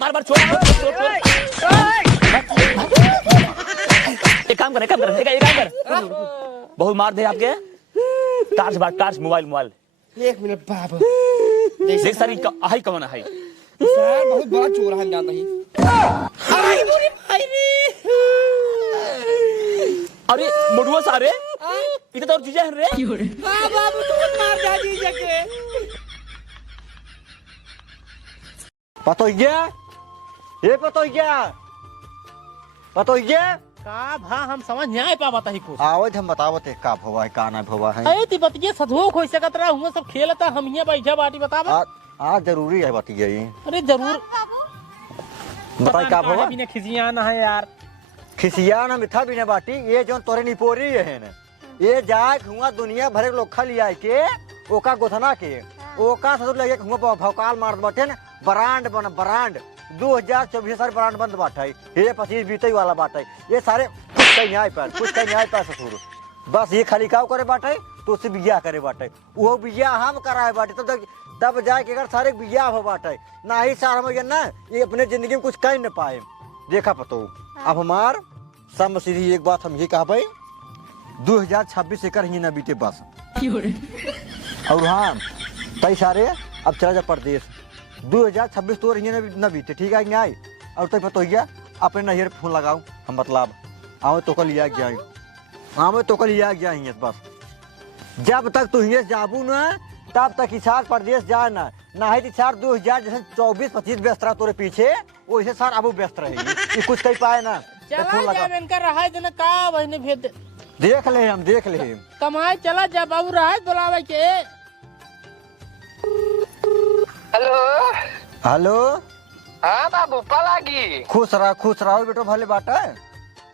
मार मार छोड़ एक काम कर बहुत मार दे आपके टार्च मोबाइल एक मिनट बाबू देख सर हाई कौन है सर बहुत बड़ा चोर है जानता ही अरे मोड़ुआ सारे इधर तो जीजा है रे बाबू तू मार जा जीजा के पतोइया ये पतोइया का भा हम समझ नहीं आए पावत ही कुछ आवत हम बतावत है का भवा है का ना भवा है अरे ती बतिये सधो खोई सकत रहा हुआ सब खेलता हम हिया बैठा बाटी बतावा आज जरूरी है बतिया ये अरे जरूर बताई का भवा बिना खिसियाना है यार खिसिया ना मिठा भी ना बाटी ये जो तोरे निपोरी है न ये जाए हुआ दुनिया भरे लोग खा लिया के ओका गोथना के ओका ससुर लगे हुआ भौकाल मार बाटे न ब्रांड बन ब्रांड 2024 सारे ब्रांड बंद बाटा है ये 25 बीते वाला बाटा है ये सारे कुछ कहीं न्याय पर ससुर बस ये खाली काव करे बाटा है तो उससे बिया करे बाटा है वो बिया हम कराए बाटे तब जाए के अगर सारे बिया हो बाटा है ना ही सार हम ना ये अपने जिंदगी में कुछ कह न पाए देखा पतो अब हमार सब सीधी एक बात हम ये कहा भाई 2026 से कर ही ना बीते बस और हाँ कई सारे अब चला जा परदेश 2026 तो रही न बीते ठीक है न्याय और तो पता गया अपने नहर फोन लगाओ हम मतलब आओ तो कल लिया गया आओ तो कल लिया गया ही बस जब तक तू हिंगे जाबू न तब तक इशार प्रदेश जाए ना है इशार 2024-25 व्यस्त रहा तोरे पीछे वैसे सार अब व्यस्त रहेगी कुछ कही पाए ना चला जा इनका रहा दिन का बहने भेद देख ले कमाए चला जा बाबू रहा बुलावे के हेलो हाँ बाबू पलागी खुश रहो बेटो भले बाटा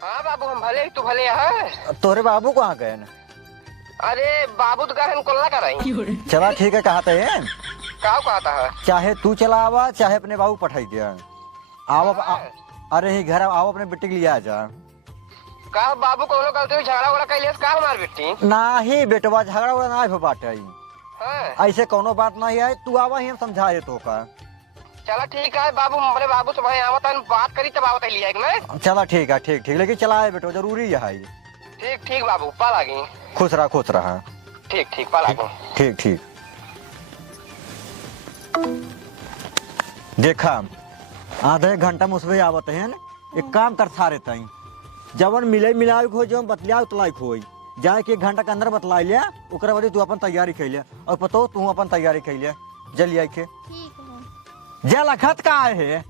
हाँ बाबू हम भले तू भले है तोरे बाबू कहाँ गए न अरे बाबू तो गहन कोल्ला कर रही चला ठीक है कहते हैं का कहता है चाहे तू चला आवा चाहे अपने बाबू पठाई दिया आओ अरे ही घर आओ अपने बेटे के लिए आ जा का बाबू कोनो गलती हुई झगड़ा वगड़ा कैले का हमार बेटी ना ही बेटवा झगड़ा उड़ा ना हो बाटे हाँ ऐसे कोनो बात नहीं है तू आवा ही हम समझाए तो का चला ठीक है बाबू हमारे बाबू से भाई आवत बात करी तब आवत लिया ना चला ठीक है ठीक लेकिन चलाए बेटो जरूरी है ठीक बाबू पलागी खुश रहा ठीक पलागी ठीक देखा आधे घंटा में उसमें आवत है एक काम कर सारे तई जवन मिले मिलाए खो जो बतलिया उतलाई खोई जाए के 1 घंटा के अंदर बतला लिया ओकरा बाद तू अपन तैयारी कर लिया और पतो तू अपन तैयारी कर लिया जल्दी आई के जा लखत का है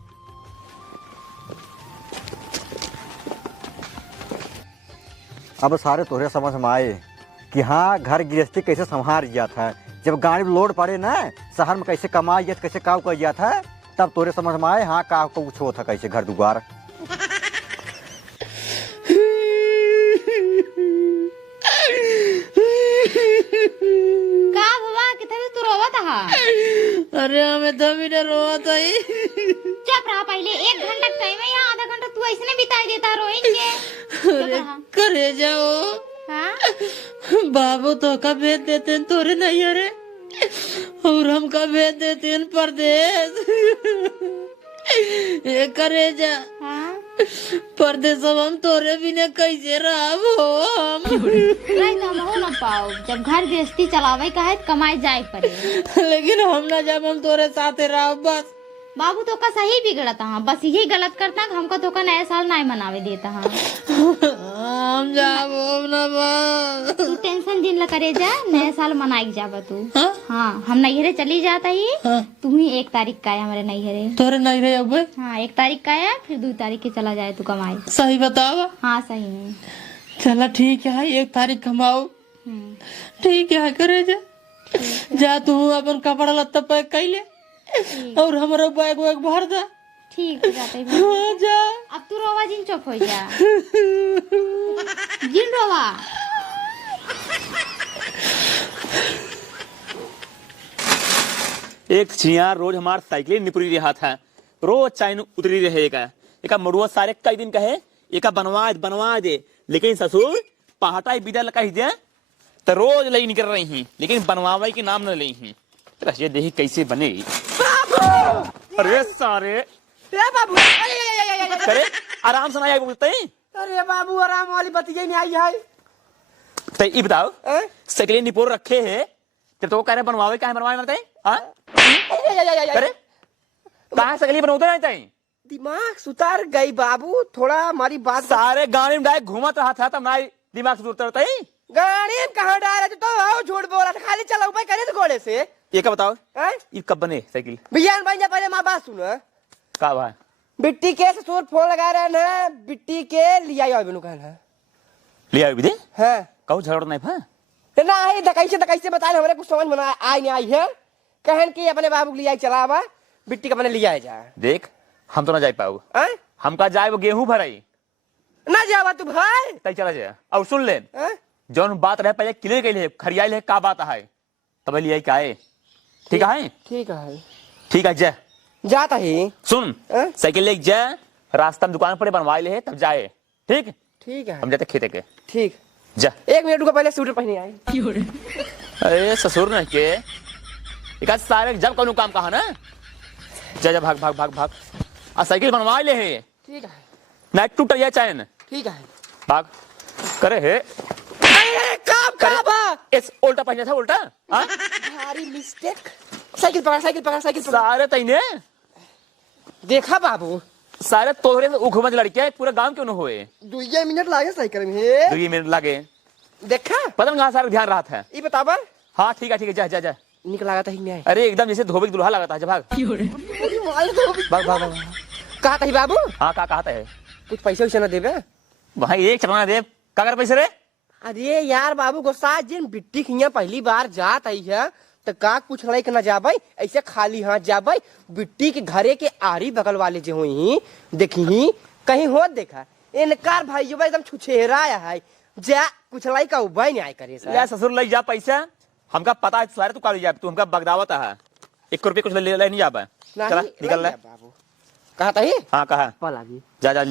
अब सारे तोरे समझ में आए कि हाँ घर गृहस्थी कैसे संभाल जाता है जब गाड़ी में लोड पड़े ना शहर में कैसे कमाई जाता कैसे काम कर जाता है तब तोरे समझ में आए हाँ का कुछ होता कैसे घर दुआर का भवा किथे तू रोवत हा अरे हमें तो भी न रोवत है चुप रहा पहले 1 घंटा टाइम है या आधा घंटा तू ऐसे बिताई देता रोएंगे अरे करे जाओ हां बाबू तो का भेज देते हैं तोरे नहीं अरे और हम का भेज देते हैं परदेश ये करे जा हां परदेश हम तोरे बिना कैसे रहब हम नहीं तो हम हो ना पाओ जब घर गृहस्थी चलावे का है कमाई जाए पड़े लेकिन हम ना जब हम तोरे साथे रहब बस बाबू तो का सही बिगड़ता हां बस यही गलत करता हमका तो का नया साल नहीं मनावे देता हां हम जाबो ना बस तू टेंशन जिन ला करे जा नया साल मनाई जाबा तू हाँ? हाँ हम नैहरे चली जाता ही हाँ? तू ही 1 तारीख का है हमारे नैहरे तोरे नहीं रहे अब हाँ 1 तारीख का है फिर 2 तारीख के चला जाए तू कमाई सही बतावा हाँ सही में चला ठीक है 1 तारीख कमाओ ठीक है करे जा तू अपन कपड़ा लत्ता पैक कर ले और हमारा बैग वैग भर दे ठीक है जाते ही हाँ, जा अब तू रोवा जिन चुप हो जा जिन रोवा एक छिया रोज हमार साइकिल निपुरी रहा था रोज चाइन उतरी रहेगा एक मड़ुआ सारे कई दिन कहे एक बनवा दे लेकिन ससुर पहाटा बिदा लगा दे तो रोज लई निकल रही हैं लेकिन बनवावे के नाम न ली हैं ये देखी कैसे बनेगी अरे सारे ए बाबू अरे करे आराम से ना आए बोलते हैं। अरे बाबू आराम वाली बतिया नहीं आई है। तो ये बताओ हैं? साइकिल निपोर रखे है जब तो वो कह रहे बनवावे क्या है बनवाए मरते हैं हाँ करे कहाँ साइकिल बनवाते रहते हैं। दिमाग सुतार गई बाबू, थोड़ा हमारी बात सारे गाड़ी में डायरेक्ट घूमत रहा था तब ना दिमाग से दूर रहता है। गाड़ी में कहाँ डाल रहे तो आओ झूठ बोल रहा था, खाली चला ऊपर करे तो घोड़े से। ये क्या बताओ हैं? ये कब बने साइकिल भैया भाई जा पहले माँ बात सुनो। का भाई बिट्टी के ससुर फोन लगा रहे ना, बिट्टी के लिया आओ बिनु कहना ले आए विदे है कहू झगड़ नहीं भा ना है दकाई से बताए हमारे कुछ समझ में आई नहीं आई है। कहन की अपने बाबू को लिया चलावा बिट्टी का अपने लिया जाए। देख हम तो ना जा पाओ हैं? हमका जाए वो गेहूं भराई ना जावा तू भाई तय चला जाए और सुन ले हैं? जौन बात रहे पहले क्लियर कर ले खरियाई ले का बात है तब लिया क्या है ठीक है ठीक है जा जाता ही सुन हैं? साइकिल ले जा रास्ता में दुकान पर बनवाए ले तब जाए ठीक ठीक है हम जाते खेते के ठीक। जा 1 मिनट रुको पहले स्वेटर पहने आई। अरे ससुर न के एक आध सारे जब कौन काम कहा ना जा जा भाग भाग भाग भाग आ साइकिल बनवा ले है ठीक है नाइट टूट जाए चैन ठीक है। भाग करे है काम इस उल्टा पहना था उल्टा हाँ भारी मिस्टेक। साइकिल पकड़ सारे तईने देखा बाबू सारे तोहरे से उखमज लड़के पूरे गांव क्यों न हुए 2 मिनट लागे साइकिल में 2 मिनट लगे देखा पता नहीं कहाँ सारा ध्यान रहा था। ये बतावा हाँ ठीक है जा जा जा निक लगा था ही नहीं अरे एकदम जैसे धोबी की दुल्हा लगा था जा भाग भाग भाग भाग कहा था बाबू हाँ कहा है कुछ पैसे वैसे ना देवे भाई एक चलाना दे का कर पैसे रे अरे यार बाबू गुस्सा जिन बिट्टी खिया पहली बार जात आई है तो का कुछ लड़ाई ना जाबे ऐसे खाली हाथ जाबे बिट्टी के घरे के आरी बगल वाले जो हुई देखी ही कहीं हो देखा इनकार भाई जो एकदम छुछेरा है जा कुछ लड़ाई का उबाई नहीं आए करे या ससुर ले जा पैसा हमका पता है सारे तू का जा तू हमका बगदावत है 1 रुपये कुछ ले नहीं जाबा चला निकल ले बाबू कहा था ही हाँ कहा पला जा जा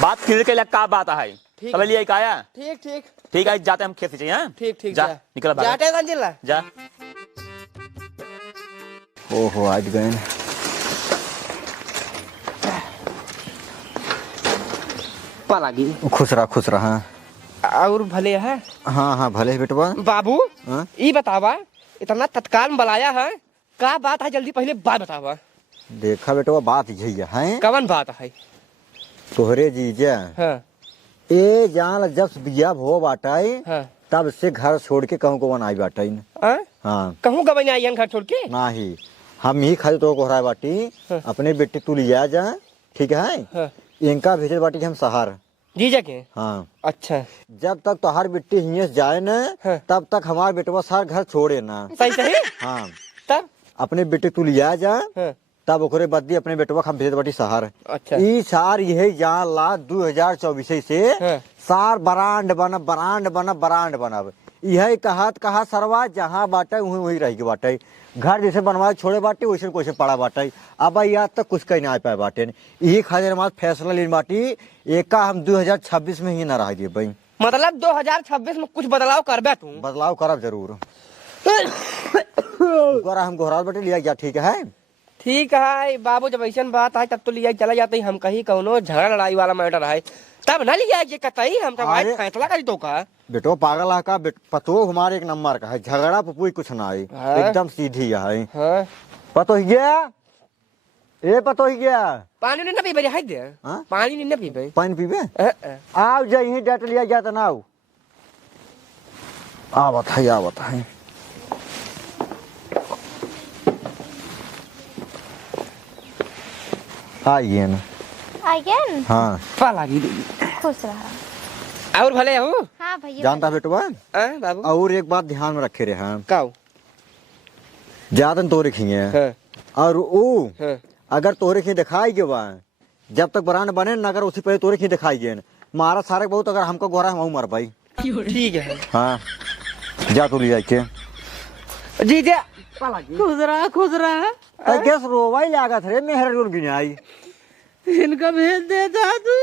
बात क्लियर के लिए का बात है ठीक सब लिए आया ठीक ठीक है जाते हम खेत से चाहिए हाँ? ठीक जा निकल भाग जाटे गंजिला जा ओहो आज गए न। पला खुश रहा और भले है हाँ भले बेटवा बाबू हाँ? ये बतावा इतना तत्काल में बुलाया है का बात है जल्दी पहले बात बतावा देखा बेटवा बात यही है कवन बात है। तोहरे जीजा हाँ ए जान जब बिया भो बाटाई हाँ तब से घर छोड़ के कहूँ को बनाई बाटाई न। हाँ हाँ कहूँ गबन आई घर छोड़ के नाही हम ही खाली तो कोहराए बाटी हाँ। अपने बेटी तू लिया जा ठीक है हाँ इनका भेजे बाटी हम सहार जीजा के हाँ अच्छा जब तक तोहार बेटी हिये से जाए न हाँ। तब तक हमार बेटवा सार घर छोड़े ना सही हाँ तब अपने बेटी तू लिया जा हाँ तब ओकरे बदली अपने बेटवा हम भेज बाटी सहार अच्छा ई सार यही जान ला 2024 से हाँ। सार बरांड बनब यही कहा सरवा जहाँ बाटे वही रह के बाटे घर जैसे बनवाए छोड़े बाटे वैसे कोई पड़ा बाटे अब याद तक कुछ कहीं ना आ पाए बाटे यही खातिर हमारा फैसला लेने बाटी एक हम 2026 में ही ना रह दिए भाई मतलब 2026 में कुछ बदलाव करबे तू बदलाव करब जरूर हम घोरा बाटे लिया गया ठीक है बाबू जब ऐसा बात है तब तो लिया चला जाते हम कहीं कौनो झगड़ा लड़ाई वाला मैटर है तब ना लिया ये कतई हम तो अरे। फैसला करी तो का बेटो पागल है का पतो हमारे 1 नंबर का है झगड़ा पुपुई कुछ ना है हाँ। एकदम सीधी है हाँ पतो ही गया ए पतो ही गया पानी नहीं ना पीबे है दे हाँ? पानी नहीं ना पीबे पानी पीबे आओ जा यही डाट लिया जाता ना आवत है आइए ना आइए हाँ पाला दी खुश रहा। और भले हो हाँ भैया जानता बेटवा बाबू और एक बात ध्यान में रखे रहे हैं काऊ ज्यादा तो रखिए हाँ और वो हाँ अगर तोरे की दिखाई के बा जब तक ब्रांड बने न अगर उसी पहले तोरे की दिखाई गए मारा सारे बहुत अगर हमको गोरा हम मर पाई ठीक है हाँ जा तू लिया के जीजा खुश रहा गैस रोवाई लागत रे मेहर जोन गिनाई इनका भेज देता तू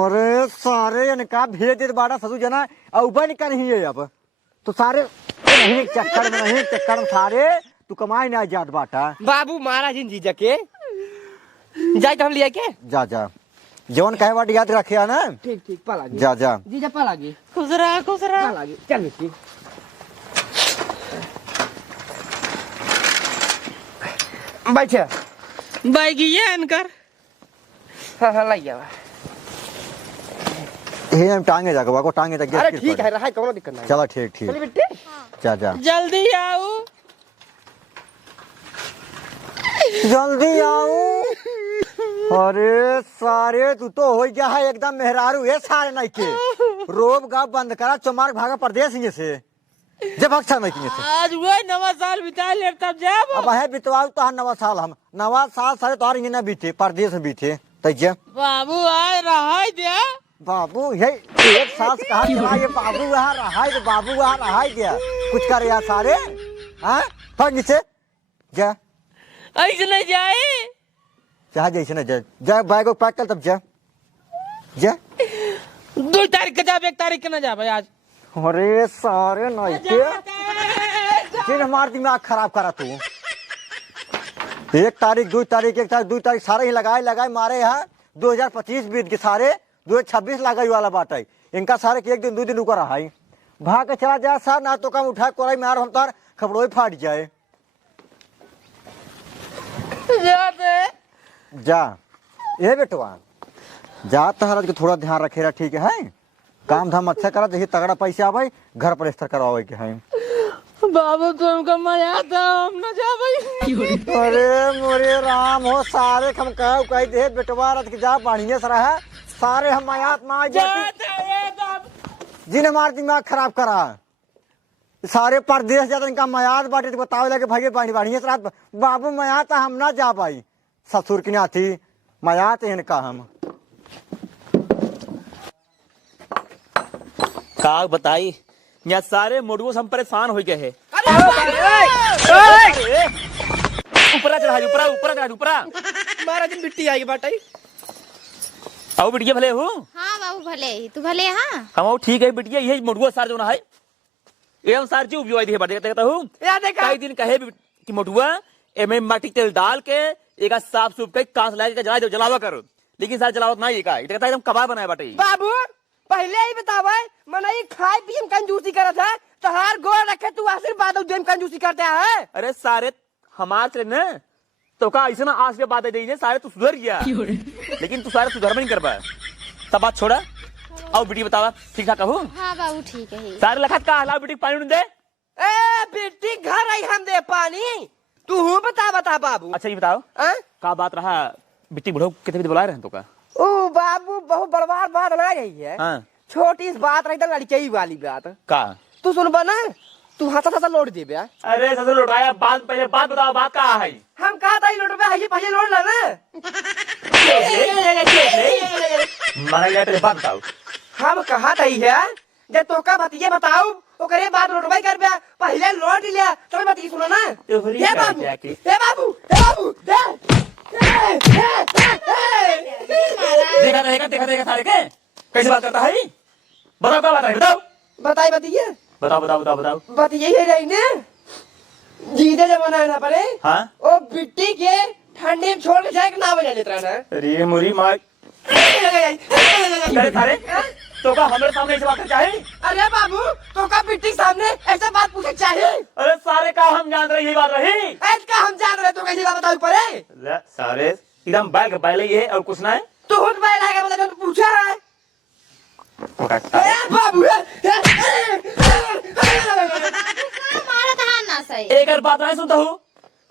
अरे सारे इनका भेज दे बाड़ा ससु जना ऊपर निकल नहीं है अब तो सारे नहीं चक्कर में सारे तू कमाई ना जात बाटा बाबू महाराज इन जीजा के जाए तो हम लिया के जा जा जवन कहे बाटी याद रखे ना। ठीक ठीक पा लागी जा जा जीजा पा लागी खुश रहा खुश रहा। पा लागी चल बिट्टी बैठे बैगिए इनकर। हाँ हाँ लाई जावा। हे हम टांगे जाके बाको टांगे तक अरे ठीक है रहा कोनो दिक्कत नहीं। चलो ठीक ठीक चलिए बिट्टी जा जा जल्दी आओ। जल्दी आओ। अरे सारे तू तो हो गया है एकदम मेहरारू है सारे नहीं के रोब गा बंद करा चमार भागा परदेश ही से जब अक्सर नहीं किए से आज वही नवा साल बिता ले तब जाब। अब है बितवाओ तो हर नवा साल हम नवा साल सारे तोहार ये ना बीते परदेश में बीते तैजे बाबू आए रहा दे। बाबू ये एक साल से कहा चला ये बाबू वहाँ रहा है बाबू वहाँ रहा गया कुछ कर यार सारे हाँ फट नीचे जा ऐसे नहीं जाए। चाह जैसे ना जा जा बैग को पैक कर तब जा जा 2 तारीख के जाब 1 तारीख के ना जा भाई आज। अरे सारे नहीं के जिन हमार दिमाग खराब करा तू 1 तारीख 2 तारीख 1 तारीख 2 तारीख सारे ही लगाए मारे यहाँ 2025 बीत के सारे 2026 लगाई वाला बात है इनका सारे के 1 दिन 2 दिन रुका रहा है भाग के चला जा सार ना तो कम उठा कोराई मार हम तार खबरों फाट जाए जाते जा ये बेटवा जा तहरा के थोड़ा ध्यान रखेरा ठीक है काम धाम अच्छा करा देखिए तगड़ा पैसा आवे घर पर स्तर करवावे के है बाबू तुमको मजा था हम न जा भाई। अरे मोरे राम हो सारे हम कह दे बेटवा रथ के जा बढ़िया से रहा सारे हम आयात ना जिन हमार दिमाग खराब करा सारे परदेश जाते इनका मयाद बाटे बतावे लगे भाई बढ़िया से रात बाबू मयात हम ना जा पाई ससुर की नाथी मयात इनका हम का बताई यहाँ सारे मोड़ुओं से हम परेशान हो गए हैं। ऊपरा चढ़ा ऊपरा ऊपरा चढ़ा ऊपरा मारा दिन बिट्टी आएगी बाटाई आओ बिटिया भले हो। हाँ बाबू भले ही तू भले हाँ। हम ठीक है बिटिया यही मोड़ुआ सार जो ना है एवं सार जी उपयोग दी है बाटे कहता हूँ कई दिन कहे कि मोटुआ एमे माटी तेल डाल के एक साफ सूफ के कांस ला के जलावा करो लेकिन सार जलावत नहीं का कहता एकदम कबाब बनाया बाटे बाबू पहले ही बतावा मने खाए पिए कंजूसी करत है तहार गोड़ रखे तू आशीर्वाद देम कंजूसी करते है। अरे सारे हमारे न तो का ऐसा ना आज के बात है सारे तू सुधर गया लेकिन तू सारे सुधर नहीं कर पाया तब बात छोड़ा और बेटी बतावा ठीक ठाक कहूँ। हाँ बाबू ठीक है। सारे लखत का हला बेटी पानी दे ए बेटी घर आई हम दे पानी तू हूँ बता बाबू। अच्छा ये बताओ का बात रहा बेटी बुढ़ो कितने बुला रहे हैं तो का ओ बाबू बहुत बड़वार बात ना रही है। हाँ। छोटी इस बात रही लड़की वाली बात का तू सुन बना तू हंसा लौट दे बे। अरे ससुर लौटाया बात पहले बात बताओ बात कहाँ है हम कहा था लौट बे पहले लौट ला ना मारा तेरे बात बताओ हम कहा था है जब तो का बात ये बताओ ओकरे बात लौटबाई कर बे पहले लौट लिया तो बात ये सुनो ना हे बाबू हे बाबू हे बाबू देखा सारे के कैसे बात करता है बताओ क्या बात है बताओ बताइए बताओ बात यही रही ने जीते जमाना ना पड़े। हाँ ओ बिट्टी के ठंडी में छोड़ के जाए ना बजा लेता है ना। अरे मुरी मार सारे तो का हमारे सामने ऐसे बात चाहे। अरे बाबू तो का बिट्टी सामने ऐसा बात पूछे चाहिए। अरे सारे का हम जान रहे यही बात रही ऐस का हम जान रहे तो कैसी बात बताओ पड़े सारे एकदम बैल बैल ही है और कुछ ना है तो खुद बैल आएगा मतलब तो पूछा है बाबू हमारा तो हाँ ना सही। एक और बात नहीं सुनता हूँ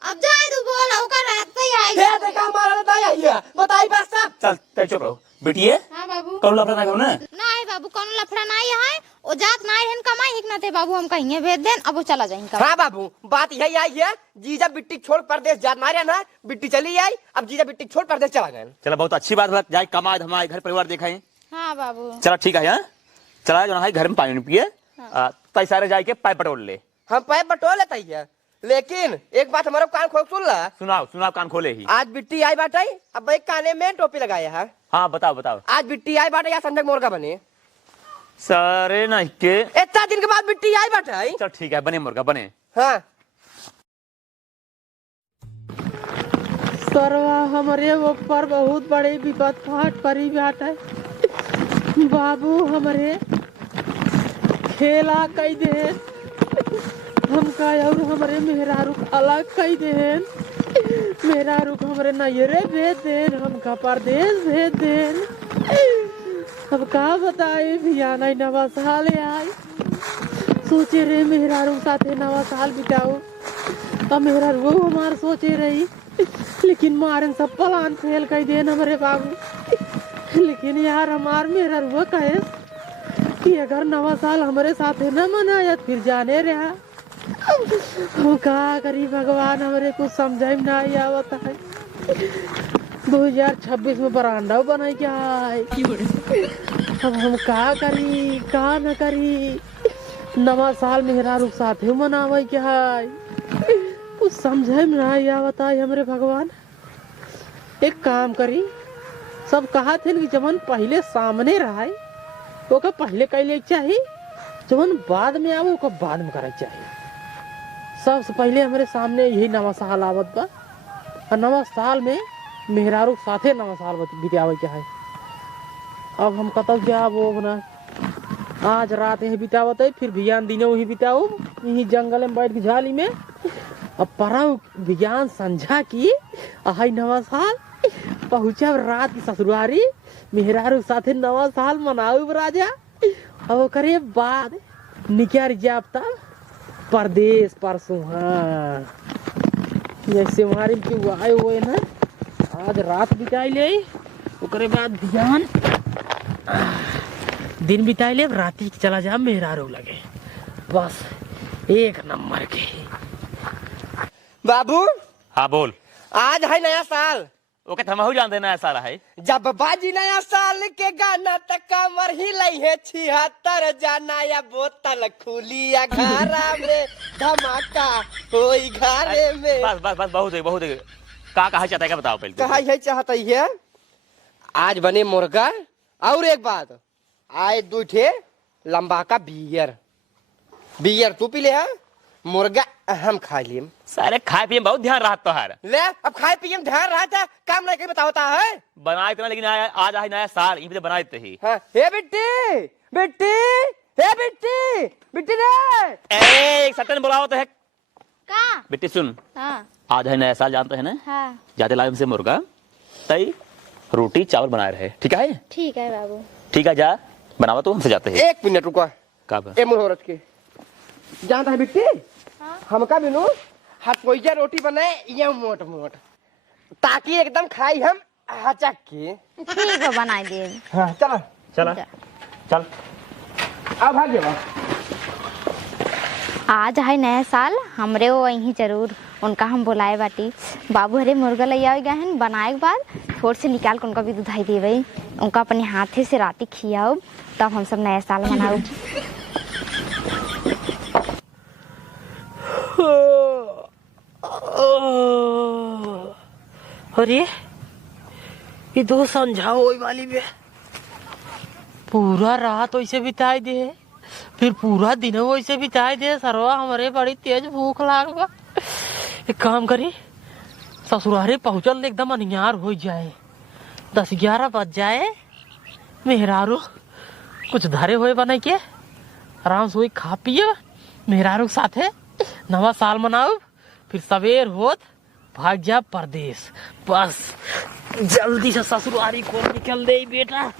अब जाए तू बोल होकर रहता ही ये आएगा। देखा हमारा बताया बताई बस सब चल तय चुप रहो बिटिए हाँ बाबू कौन लफड़ा ना करो ना नहीं बाबू कौन लफड़ा नहीं है वो जात नहीं है कमाई हिक ना थे बाबू हम कहीं भेज दें अब वो चला जाएंगे। हाँ बाबू बात यही आई है जीजा बिट्टी छोड़ परदेश जात मारे ना बिट्टी चली आई अब जीजा बिट्टी छोड़ परदेश चला गए। चलो बहुत अच्छी बात है जाए कमा हमारे घर परिवार दिखाए। हाँ बाबू चलो ठीक है यहाँ चला जो है घर में पानी पिए तय सारे जाए के पाइप पटोल ले हम पैप बटो लेता है लेकिन एक बात हमारा कान खोल सुन ला सुनाओ कान खोले ही आज बिट्टी आई बाटाई अब एक काने में टोपी लगाया है। हाँ बताओ आज बिट्टी आई बाटा या संजय मुर्गा बने सारे नहीं के इतना दिन के बाद बिट्टी आई बाटाई। चल ठीक है बने मुर्गा बने। हाँ सरवा हमारे ऊपर बहुत बड़ी विपद फाट पड़ी बाटे। बाबू हमारे खेला कई दे हमका और हमारे मेहरारू अलग कई दे। मेहरारू हमारे नैरे भेज देन, हमका परदेश भेज देन। अब का बताए भैया नहीं नवा साल आए, सोचे रहे मेहरारू साथे नवा साल बिताओ। अब मेहरारू हमार सोचे रही, लेकिन मारन सब प्लान फेल कर देन हमारे बाबू। लेकिन यार हमार मेहरारू कहे कि अगर नवा साल हमारे साथे न मनाया फिर जाने रहा। हम का करी भगवान, हमारे कुछ समझ में नहीं आवता है। 2026 में बरांडा बनाई क्या है। अब हम का करी का न करी, नवा साल मेहरारू साथे मनावे क्या है, कुछ समझे में नहीं आवता है हमारे भगवान। एक काम करी, सब कहा थे कि जवन पहले सामने रहा है ओका पहले कैले चाहिए, जवन बाद में आवे ओका बाद में करे चाहिए। सबसे पहले हमारे सामने यही नवा साल आवत बा, और नवा साल में मेहरारू साथे नवा साल बितावे क्या है। अब हम कतल क्या वो बना, आज रात यही बितावत है, फिर बिहान दिन वही बिताओ यही जंगल में बैठ के झाली में। अब परव विज्ञान संझा की आई नवा साल पहुंचा रात की ससुरारी, मेहरारू साथे नवा साल मनाऊ राजा। अब करे बाद निकाल जाता परदेश परसों। हाँ जैसे हमारे क्यों आए हुए ना, आज रात बिताई ले, ओकरे बाद ध्यान दिन बिताई ले, राती चला जा मेहरारू लगे। बस एक नंबर के। बाबू हाँ बोल। आज है नया साल, ओके थमहू जान देना ऐसा रहा है। जब बाजी नया साल के गाना तक कमर ही लई है 76 जाना या बोतल खुली या घरा में धमाका होई घरे में। बस बस बस बहुत है बहुत है। का कहा चाहता है क्या बताओ पहले। कहा है चाहता है आज बने मुर्गा, और एक बात आए 2 ठे लंबा का बियर। बियर तू पी ले है, मुर्गा हम खा लिए। सारे खाए पिए में बहुत ध्यान रहा तोहार। ले अब खाए पिए में ध्यान रहा था, काम नहीं बताता है। बनाए इतना, लेकिन आज आई नया साल ये बनाए देते ही। हाँ, हे बिट्टी बिट्टी, हे बिट्टी बिट्टी रे। एक सटन बुलाओ तो है का? बेटी सुन, हाँ आज है नया साल जानते है ना। हाँ जाते लाए हमसे मुर्गा तई रोटी चावल बनाए रहे, ठीक है। ठीक है बाबू। ठीक है जा बनावा तो हमसे जाते हैं। 1 मिनट रुको। कब ए मुहूर्त के जानता है बिट्टी, हाँ? हमका बिनु हाथ पोइजा रोटी बनाए ये मोट मोट, ताकि एकदम खाई हम हचक के। ठीक है बनाई दे। हाँ चला चला चल अब भाग जाओ। आज है नया साल, हमरे वो वहीं जरूर उनका हम बुलाए बाटी। बाबू हरे मुर्गा ले आए गए हैं, बनाए के बाद थोड़ से निकाल के उनका भी दुधाई देवे, उनका अपने हाथे से राती खियाओ, तब हम सब नया साल मनाओ। अरे ये दो समझाओ वाली में पूरा रात वैसे बिताई दे, फिर पूरा दिन वैसे बिताई दे। सरवा हमारे बड़ी तेज भूख लाग बा। एक काम करी, ससुरारे पहुंचल एकदम अनियार हो जाए, 10-11 बज जाए, मेहरारू कुछ धरे हुए बने के आराम से वही खा पिए, मेहरारू साथे नवा साल मनाओ, फिर सवेर होत भाग जा परदेश। बस जल्दी से ससुरारी को निकल दे बेटा।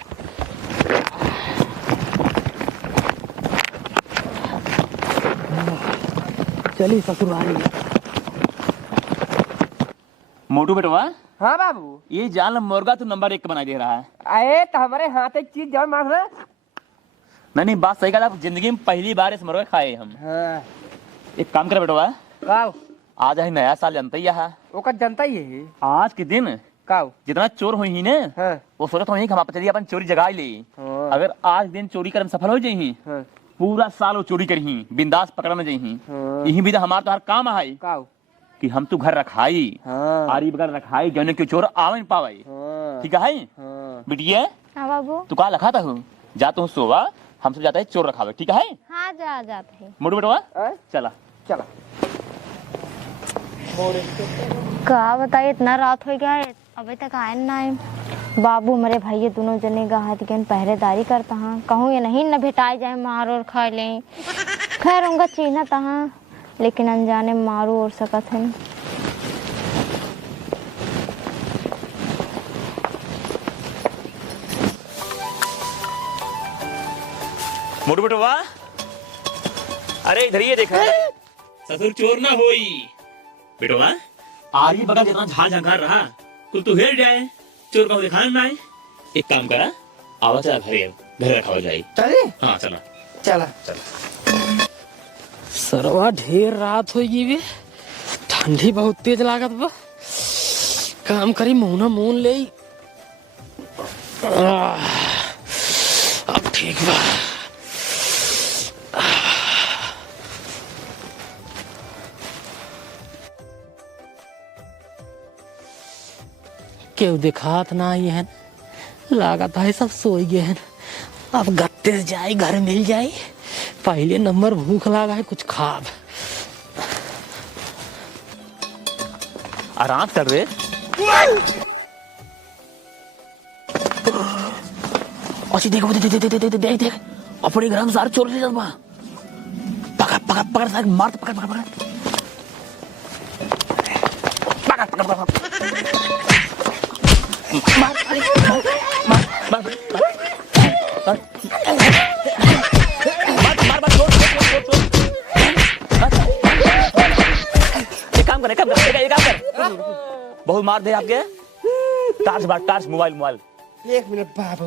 चली ससुरारी। मोटू बेटवा, हाँ बाबू। ये जाल मुर्गा तो नंबर 1 बना दे रहा है। अरे तो हमारे हाथ एक चीज जब मार रहा। नहीं बात सही कहा, जिंदगी में पहली बार इस मुर्गा खाए हम। हाँ एक काम कर बेटवा, काव आज है नया साल जानते ही है। ओका जनता ही है आज के दिन काव। जितना चोर हुई ना, हाँ वो सोचत हुई कि हम चलिए अपन चोरी जगा ले। हाँ। अगर आज दिन चोरी कर सफल हो जाही, हाँ पूरा साल वो चोरी करही, बिंदास पकड़ना जाही। हाँ। यही भी तो हमारा तो हर काम है काव। कि हम तो घर रखाई, हाँ आरी बगैर रखाई, जौने के चोर आवे न पावे। हाँ ठीक है हाँ बिटिया, हाँ बाबू। तू कहाँ रखा था हूँ, जा तू सोवा, हम सब जाते है चोर रखावे। ठीक है हाँ जा जाते हैं। मोटू बेटवा हाँ? चला। चला। का बताइए इतना रात हो गया है अभी तक आए ना आए। बाबू मेरे भाई दोनों जने गहात गन पहरेदारी करता हाँ कहूँ ये नहीं न भेटाए जाए मारो और खा लें। खैर उनका चीना तहाँ लेकिन अनजाने मारू और सकत है। मोटू बेटवा अरे इधर ये देखा ससुर चोर ना होई बेटवा आरी बगल जितना झाल झंकार रहा कुल तू हेर जाए चोर का दिखाना ना आए। एक काम करा आवा चला घर रखा हो जाए। चले हाँ चला चला सरवा ढेर रात हो गई बे ठंडी बहुत तेज लागत बा काम करी मुंह मून ले अब ठीक बा। क्यों दिखात ना आई है लागत है सब सोई गए हैं। अब गत्ते से जाए घर मिल जाए पहले नंबर भूख लगा है कुछ खाब। आराम कर रहे अच्छी देखो देख देख देख देख देख अपने घर में सारे चोर ले जाता पकड़ पकड़ पकड़ सारे मार पकड़ पकड़ पकड़ पकड़ पकड़ पकड़ बहुत मार दे आपके टार्च मोबाइल एक मिनट बाबू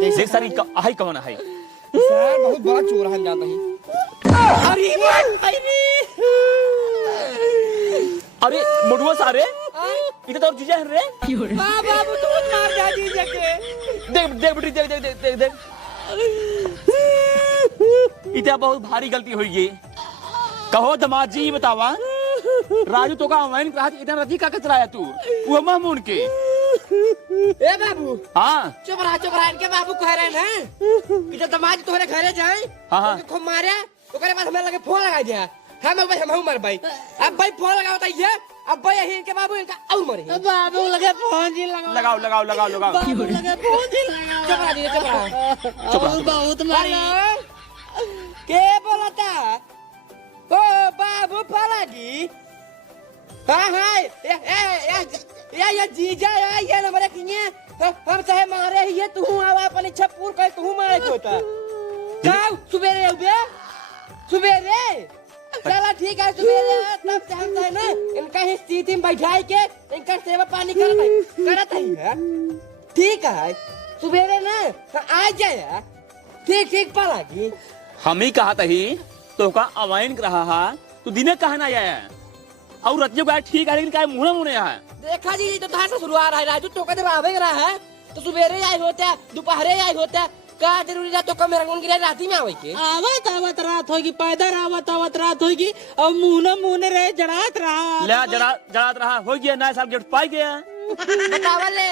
देख सारी हाई कौन है सर बहुत बड़ा चोर है जाता है। अरे मुडुआ सारे इधर तो जीजा है रे बाबू तुम मार जा जीजा के देख देख बेटी देख देख देख देख देख इतना बहुत भारी गलती हुई है। कहो दमाद जी बतावा राजू तो का ऑनलाइन कहा इतना रजी का कचराया तू वो महमून के ए बाबू हाँ चुप रहा इनके बाबू कह रहे हैं कि जब दमाद तोहरे घरे जाए हाँ खूब मारे तो करे बाद हमें लगे फोन लगा दिया हम भाई हम मर भाई अब भाई फोन लगा बताइए अब भाई यही इनके बाबू इनका और मरे बाबू लगे फोन जी लगा लगाओ लगाओ लगाओ लगाओ बाबू लगे फोन जी लगा चुप रहा बहुत मारी के बोलता ओ बाबू पलागी हाँ हाँ ये जीजा ये नंबर किए हम चाहे मारे ही ये तू आवा अपन इच्छा पूर कर तू मारे को था जाओ सुबेरे उबे सुबेरे चला ठीक है सुबेरे तब चाहता है ना इनका ही स्थिति में बैठाई के इनका सेवा पानी करता है ठीक है सुबेरे ना आ जाए ठीक ठीक पलागी हम ही कहा था ही तो का अवाइन रहा है तो दिने कहा ना आया और रतियों का ठीक है लेकिन क्या मुँह मुँह है देखा जी तो कहाँ से शुरुआत रहा है राजू तो कदम आवे रहा है तो सुबेरे आए होते दोपहरे आए होते का जरूरी था तो कम रंगून गिरा राती में आवे के आवत रात होगी पैदल आवत रात होगी और मुंह रे जड़ात रहा ले जड़ात रहा हो गया नया साल गिफ्ट पाई गया बतावल ले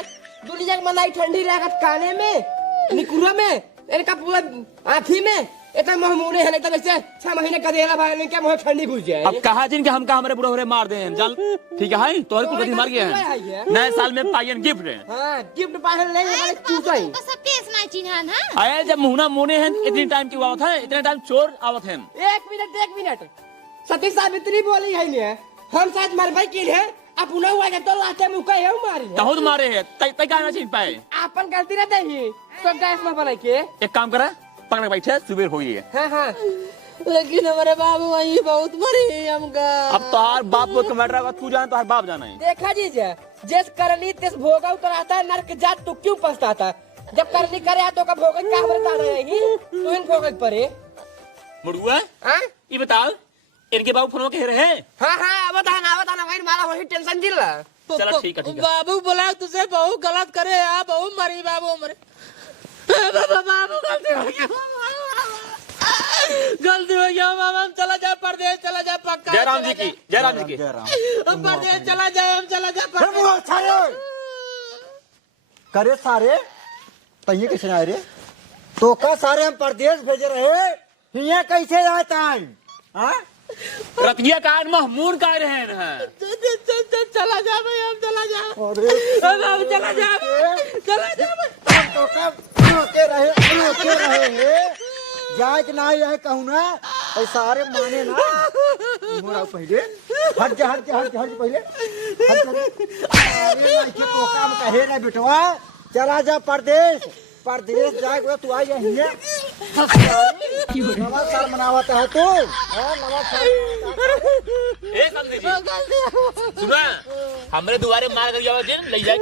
दुनिया की मनाई ठंडी लागत काने में निकुरा में इनका पूरा आँखी में इतना महमूने है नहीं तो वैसे 6 महीने का देला भाई ने क्या मुझे ठंडी घुस जाए अब कहा जिनके हम का हमारे बुढ़े बुढ़े मार दे हैं चल ठीक है तोहरे को गति मार गया है नए साल में पाइन गिफ्ट है हाँ गिफ्ट पाए लेंगे बड़े चूसा ही सबके इतना चिन्हन है आए जब मुहना मुने हैं इतनी टाइम की आवत है इतने टाइम चोर आवत है एक मिनट सती सावित्री बोली है ने हम शायद मरबई की है अब उन्हें हुआ तो लाते मुका है मारी बहुत मारे है तय का छीन पाए अपन गलती रहते ही तो गैस में बना के एक काम करा पकड़ बैठे सुबह हो गई है हाँ हाँ लेकिन हमारे बाबू वही बहुत मरी हमका अब तो हर बाप को कमेट रहा तू जाना तो हर बाप जाना है देखा जीजा जिस करनी तिस भोगा उतराता है नरक जात तू क्यों पछताता जब करनी करे तो का भोगा क्या बता रहेगी तू इन भोगा परे मुड़ुआ हाँ ये बताओ इनके बाबू फोन कह रहे हैं हाँ बताना वही मारा वही टेंशन दिल चलो ठीक है बाबू बोला तुझे बहुत गलत करे यार बहुत मरी बाबू मरे बाबू गलती हो गया मामा हम चला जाए परदेश चला जाए पक्का जयराम जी की हम परदेश चला जाए हम चला जाए परदेश करे सारे तैये कैसे आए रे तो का सारे हम परदेश भेजे रहे ये कैसे आए टाइम हाँ रतिया कार महमूद का रहे हैं। चला जा भाई, हम चला जा, अरे हम चला जा, चला जा भाई। तो कब रोके रहे हैं जाए कि नहीं जाए कहूँ ना भाई सारे माने ना मोरा पहले हट जा पहले हट जा। अरे नहीं के तो काम कहे ना बेटवा चला जा परदेश जाए तू आ जा हिया नवा साल मनावता है तू नवा साल ए समझे जी सुना हमरे दुआरे मार कर जाओ दिन ले जाए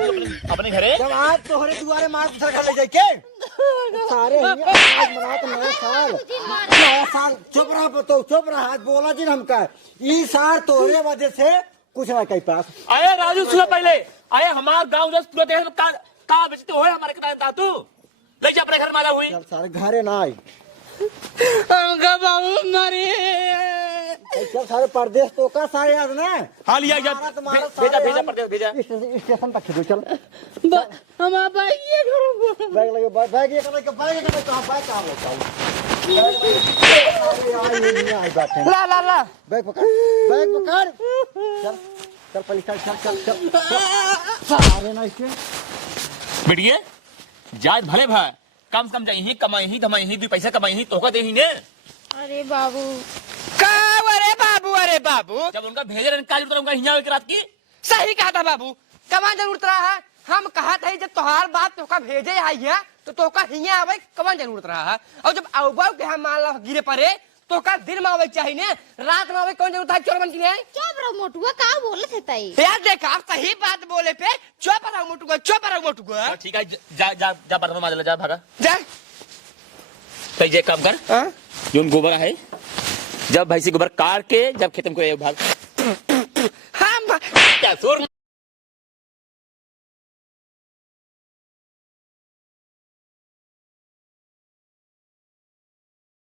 अपने घरे। जब आज तोहरे दुआरे मार दूसरा घर ले जाए के सारे हिया आज मनाते नया साल चुप रहा आज बोला जी हमका ई साल तोहरे वजह से कुछ ना कहीं पास आए राजू सुना पहले आए हमारा गांव जस पूरा देश में का बेचते हो हमारे के दातू ले जा अपने घर माला हुई। चल सारे घरे ना आई हमका बाबू मरे। चल सारे परदेश तो का सारे आज ना हाँ लिया जा भेजा परदेश भेजा स्टेशन तक खिदो चल हम भाई ये करो बैग लगे बैग ये कहां कहां बैग ला ला ला बैग पकड़ चल पहले चल सारे ना इसके बेटिए जात भले भाई कम से कम जाई ही कमाई ही धमाई ही 2 पैसा कमाई ही तोका दे ही ने। अरे बाबू अरे बाबू जब उनका भेजे रन काज उनका हिया के रात की सही कहा था बाबू कमान जरूरत रहा है हम कहा था जब तोहार बात तोका भेजे आई है तो तोका हिया आवे कमान जरूरत रहा है और जब आउबाऊ के हम मान ला गिरे परे तोका दिन में आवे चाहिए ने रात में आवे कौन जरूरत है चोर बन की है। चुप रहो मोटुआ, का बोले थे ताई? यार देख आप सही बात बोले पे चुप रहो मोटुआ ठीक है जा बर्तन मार ले जा भागा जा तो ये काम कर हां जो गोबर है जब भैंसी गोबर काट के जब खेतम को भाग हम क्या सुर